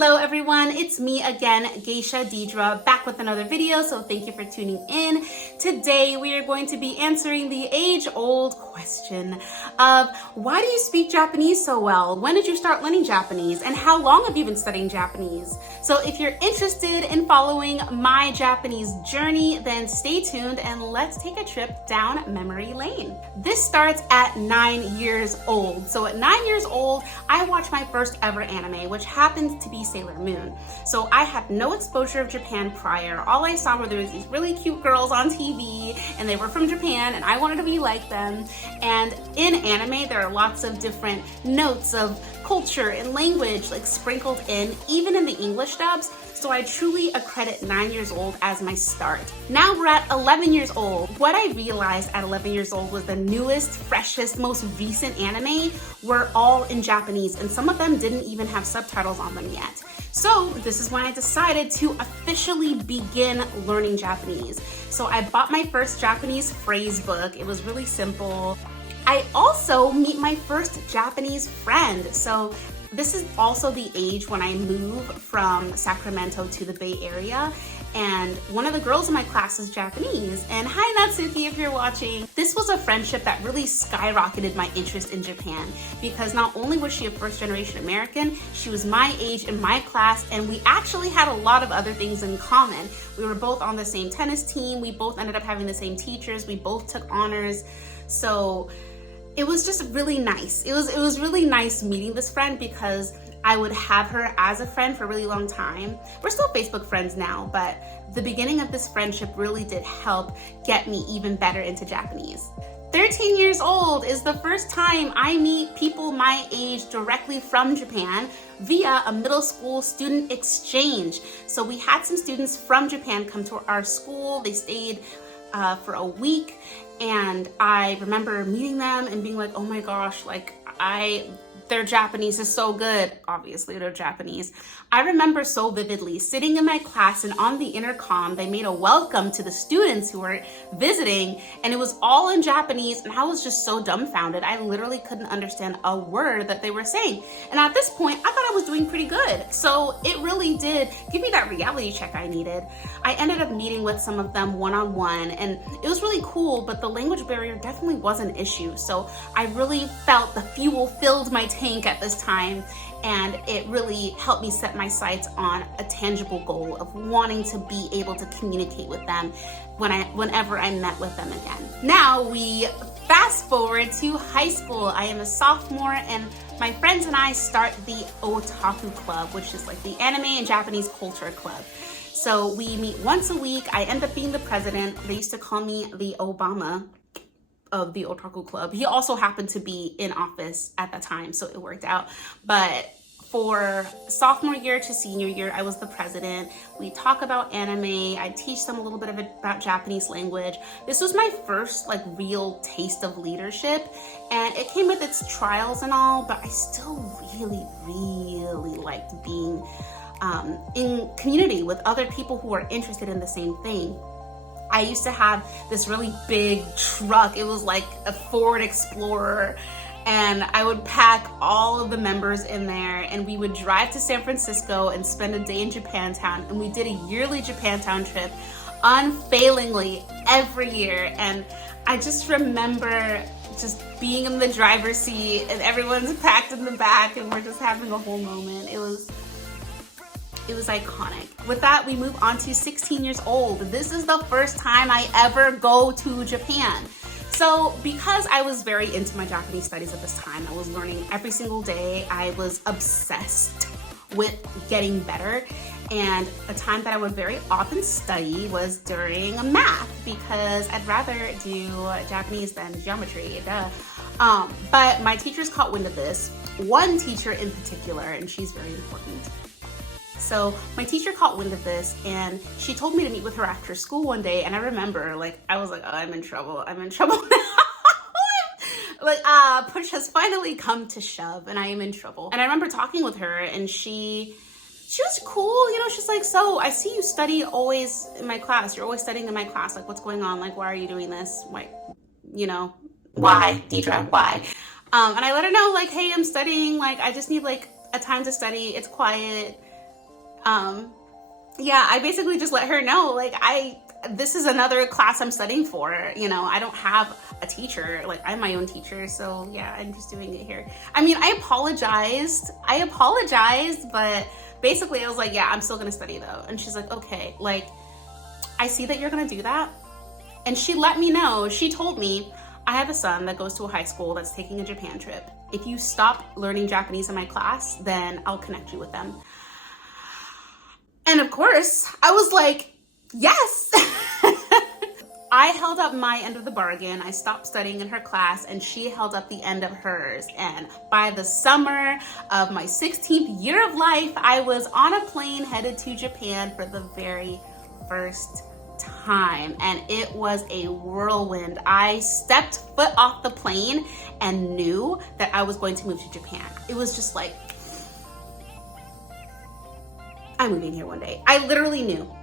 Hello everyone, it's me again, Geisha Dedra, back with another video, so thank you for tuning in. Today we are going to be answering the age-old question of why do you speak Japanese so well? When did you start learning Japanese? And how long have you been studying Japanese? So if you're interested in following my Japanese journey, then stay tuned and let's take a trip down memory lane. This starts at 9 years old. So at 9 years old, I watched my first ever anime, which happened to be Sailor Moon. So I had no exposure of Japan prior. All I saw were there was these really cute girls on TV and they were from Japan and I wanted to be like them. And in anime, there are lots of different notes of culture and language like sprinkled in, even in the English dubs. So I truly accredit 9 years old as my start. Now we're at 11 years old. What I realized at 11 years old was the newest, freshest, most recent anime were all in Japanese, and some of them didn't even have subtitles on them yet. So this is when I decided to officially begin learning Japanese. So I bought my first Japanese phrase book. It was really simple. I also meet my first Japanese friend. So this is also the age when I move from Sacramento to the Bay Area, and one of the girls in my class is Japanese. And hi Natsuki, if you're watching. This was a friendship that really skyrocketed my interest in Japan because not only was she a first generation American, she was my age in my class, and we actually had a lot of other things in common. We were both on the same tennis team, we both ended up having the same teachers, we both took honors. So it was just really nice. It was really nice meeting this friend because I would have her as a friend for a really long time. We're still Facebook friends now, but the beginning of this friendship really did help get me even better into Japanese. 13 years old is the first time I meet people my age directly from Japan via a middle school student exchange. So we had some students from Japan come to our school. They stayed for a week, and I remember meeting them and being like, oh my gosh, like their Japanese is so good. Obviously they're Japanese. I remember so vividly sitting in my class, and on the intercom, they made a welcome to the students who were visiting, and it was all in Japanese, and I was just so dumbfounded. I literally couldn't understand a word that they were saying. And at this point, I thought I was doing pretty good. So it really did give me that reality check I needed. I ended up meeting with some of them one-on-one, and it was really cool, but the language barrier definitely was an issue. So I really felt the fuel filled my tank at this time, and it really helped me set my sights on a tangible goal of wanting to be able to communicate with them whenever I met with them again. Now we fast forward to high school. I am a sophomore, and my friends and I start the Otaku Club, which is like the anime and Japanese culture club. So we meet once a week. I end up being the president. They used to call me the Obama of the Otaku Club. He also happened to be in office at that time, so it worked out. But for sophomore year to senior year, I was the president. We talk about anime. I teach them a little bit about Japanese language. This was my first like real taste of leadership, and it came with its trials and all, but I still really liked being in community with other people who are interested in the same thing. I used to have this really big truck. It was like a Ford Explorer, and I would pack all of the members in there, and we would drive to San Francisco and spend a day in Japantown, and we did a yearly Japantown trip unfailingly every year. And I just remember just being in the driver's seat and everyone's packed in the back and we're just having a whole moment. It was iconic. With that, we move on to 16 years old. This is the first time I ever go to Japan. So because I was very into my Japanese studies at this time, I was learning every single day. I was obsessed with getting better. And a time that I would very often study was during math because I'd rather do Japanese than geometry, duh. But my teachers caught wind of this. One teacher in particular, and she's very important. So my teacher caught wind of this, and she told me to meet with her after school one day. And I remember, like, I was like, oh, I'm in trouble now. Like, push has finally come to shove, and I am in trouble. And I remember talking with her, and she was cool, you know. She's like, so I see you study always in my class. You're always studying in my class. Like, what's going on? Like, why are you doing this? Why, you know, why, Dedra, why? And I let her know, like, hey, I'm studying. Like, I just need like a time to study. It's quiet. Yeah, I basically just let her know, like, this is another class I'm studying for. You know, I don't have a teacher. Like, I'm my own teacher. So yeah, I'm just doing it here. I mean, I apologized, but basically I was like, yeah, I'm still gonna study though. And she's like, okay, like, I see that you're gonna do that. And she let me know, she told me, I have a son that goes to a high school that's taking a Japan trip. If you stop learning Japanese in my class, then I'll connect you with them. And of course, I was like, yes. I held up my end of the bargain. I stopped studying in her class and she held up the end of hers. And by the summer of my 16th year of life, I was on a plane headed to Japan for the very first time. And it was a whirlwind. I stepped foot off the plane and knew that I was going to move to Japan. It was just like, I'm moving here one day. I literally knew.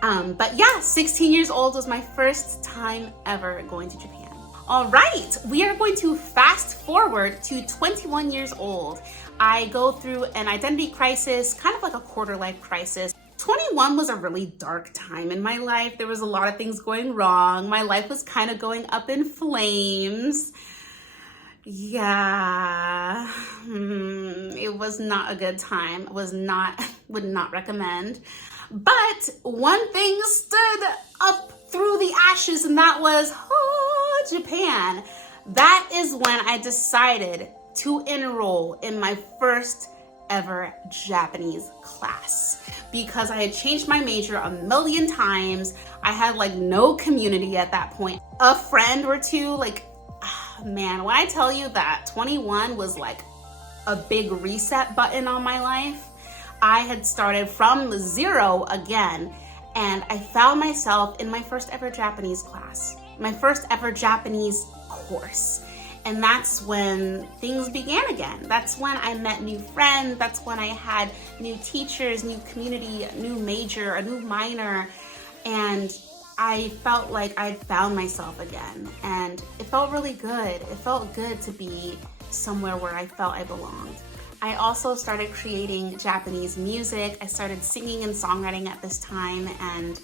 But yeah, 16 years old was my first time ever going to Japan. All right, we are going to fast forward to 21 years old. I go through an identity crisis, kind of like a quarter-life crisis. 21 was a really dark time in my life. There was a lot of things going wrong. My life was kind of going up in flames. Yeah, it was not a good time. Would not recommend. But one thing stood up through the ashes, and that was Japan. That is when I decided to enroll in my first ever Japanese class, because I had changed my major a million times. I had like no community at that point. A friend or two, like, man, when I tell you that 21 was like a big reset button on my life, I had started from zero again, and I found myself in my first ever Japanese class, my first ever Japanese course. And that's when things began again. That's when I met new friends. That's when I had new teachers, new community, a new major, a new minor. And I felt like I'd found myself again. And it felt really good. It felt good to be somewhere where I felt I belonged. I also started creating Japanese music. I started singing and songwriting at this time, and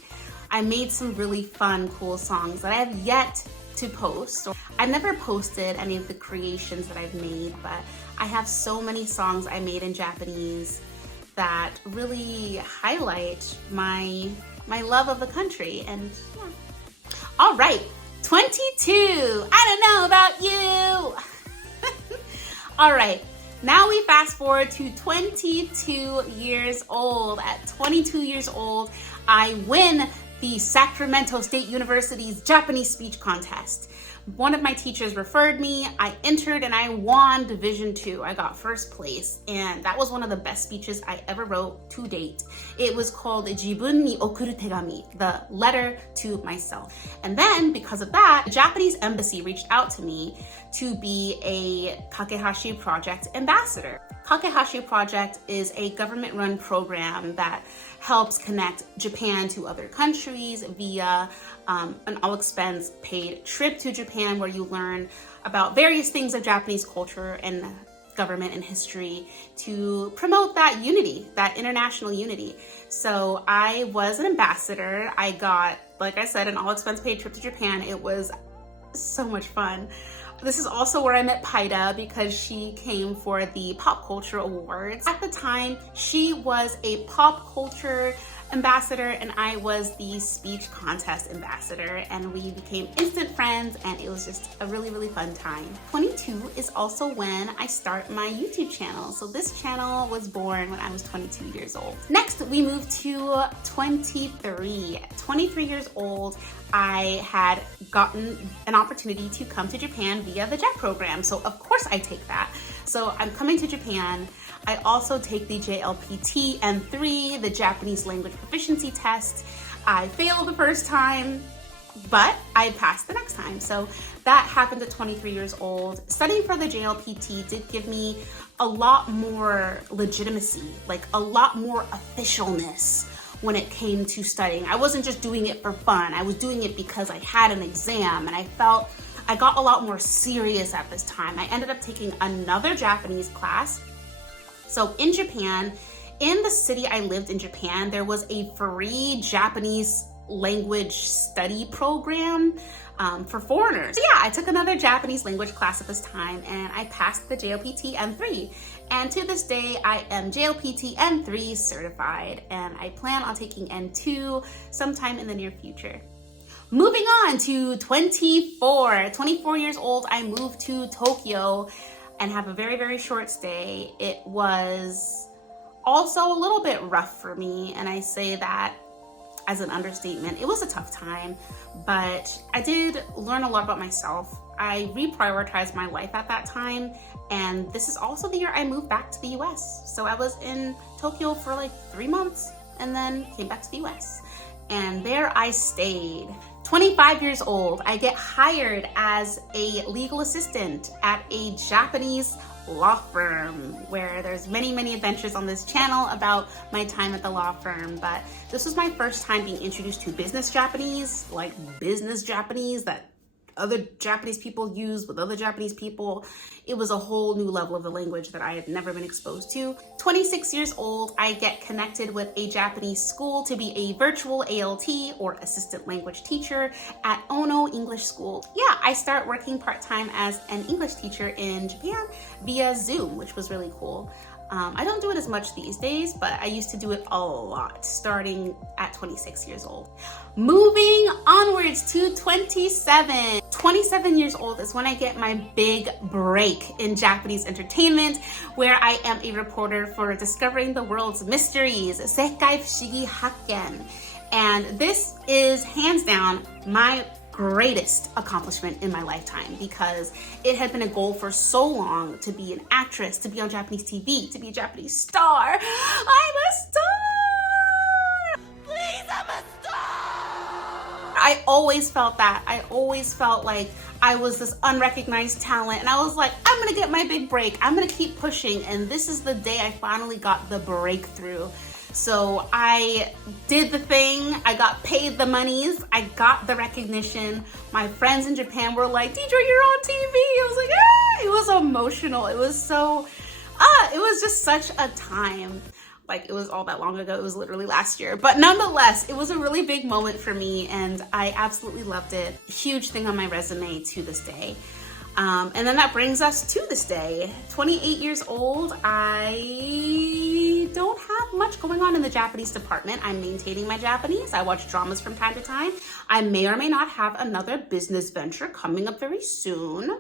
I made some really fun, cool songs that I have yet to post. I never posted any of the creations that I've made, but I have so many songs I made in Japanese that really highlight my love of the country. And yeah. All right, 22. I don't know about you. All right. Now we fast forward to 22 years old. At 22 years old, I win the Sacramento State University's Japanese speech contest. One of my teachers referred me. I entered and I won Division II. I got first place, and that was one of the best speeches I ever wrote to date. It was called Jibun ni okuru tegami, the letter to myself. And then because of that, the Japanese embassy reached out to me to be a Kakehashi Project ambassador. Kakehashi Project is a government-run program that helps connect Japan to other countries via an all-expense paid trip to Japan, where you learn about various things of Japanese culture and government and history to promote that unity, that international unity. So I was an ambassador. I got, like I said, an all-expense paid trip to Japan. It was so much fun. This is also where I met Paida, because she came for the Pop Culture Awards. At the time, she was a pop culture ambassador and I was the speech contest ambassador, and we became instant friends, and it was just a really, really fun time. 22 is also when I start my YouTube channel. So this channel was born when I was 22 years old. Next, we move to 23. 23 years old, I had gotten an opportunity to come to Japan via the JET program. So of course I take that. So I'm coming to Japan. I also take the JLPT N3, the Japanese language proficiency test. I failed the first time, but I passed the next time. So that happened at 23 years old. Studying for the JLPT did give me a lot more legitimacy, like a lot more officialness when it came to studying. I wasn't just doing it for fun. I was doing it because I had an exam, and I felt I got a lot more serious at this time. I ended up taking another Japanese class. So in Japan, in the city I lived in Japan, there was a free Japanese language study program for foreigners. So yeah, I took another Japanese language class at this time and I passed the JLPT N3. And to this day, I am JLPT N3 certified and I plan on taking N2 sometime in the near future. Moving on to 24 years old, I moved to Tokyo and have a very, very short stay. It was also a little bit rough for me, and I say that as an understatement. It was a tough time, but I did learn a lot about myself. I reprioritized my life at that time, and this is also the year I moved back to the US. So I was in Tokyo for like 3 months and then came back to the US. And there I stayed. 25 years old, I get hired as a legal assistant at a Japanese law firm, where there's many adventures on this channel about my time at the law firm, but this was my first time being introduced to business Japanese, like business Japanese that other Japanese people use with other Japanese people. It was a whole new level of the language that I had never been exposed to. 26 years old, I get connected with a Japanese school to be a virtual ALT or assistant language teacher at Ono English School. Yeah, I start working part-time as an English teacher in Japan via Zoom, which was really cool. I don't do it as much these days, but I used to do it a lot, starting at 26 years old. Moving onwards to 27. 27 years old is when I get my big break in Japanese entertainment, where I am a reporter for Discovering the World's Mysteries, Sekai Fushigi Hakken. And this is hands down my greatest accomplishment in my lifetime, because it had been a goal for so long to be an actress, to be on Japanese TV, to be a Japanese star. I'm a star! Please, I'm a star! I always felt that. I always felt like I was this unrecognized talent, and I was like, I'm gonna get my big break. I'm gonna keep pushing, and this is the day I finally got the breakthrough. So I did the thing, I got paid the monies, I got the recognition. My friends in Japan were like, Dedra, you're on TV. I was like, ah! It was emotional. It was so, it was just such a time. Like, it was all that long ago. It was literally last year. But nonetheless, it was a really big moment for me and I absolutely loved it. Huge thing on my resume to this day. And then that brings us to this day. 28 years old, I don't have much going on in the Japanese department. I'm maintaining my Japanese. I watch dramas from time to time. I may or may not have another business venture coming up very soon.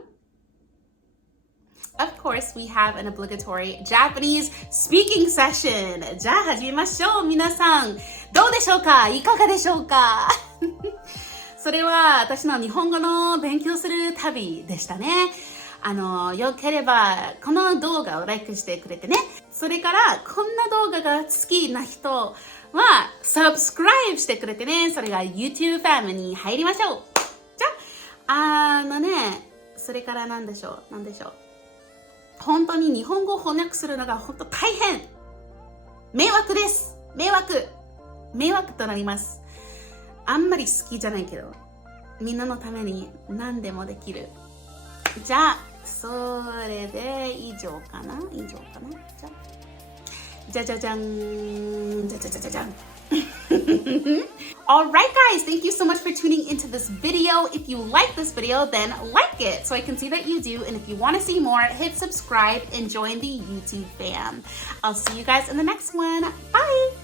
Of course, we have an obligatory Japanese speaking session. じゃあ始めましょう。皆さん、どうでしょうか？いかがでしょうか？それは私の日本語の勉強する旅でしたね。よければこの動画をライクしてくれてね。それからこんな動画が好きな人はsubscribeしてくれてね。それが YouTube ファミリーに入りましょう。じゃあ、それから何でしょう。本当に日本語を翻訳するのが本当大変。迷惑です。迷惑となります。あんまり好きじゃないけど、みんなのために何でもできる。じゃあ、それで以上かな。じゃじゃじゃん。All right, guys, thank you so much for tuning into this video. If you like this video, then like it so I can see that you do. And if you want to see more, hit subscribe and join the YouTube fam. I'll see you guys in the next one. Bye.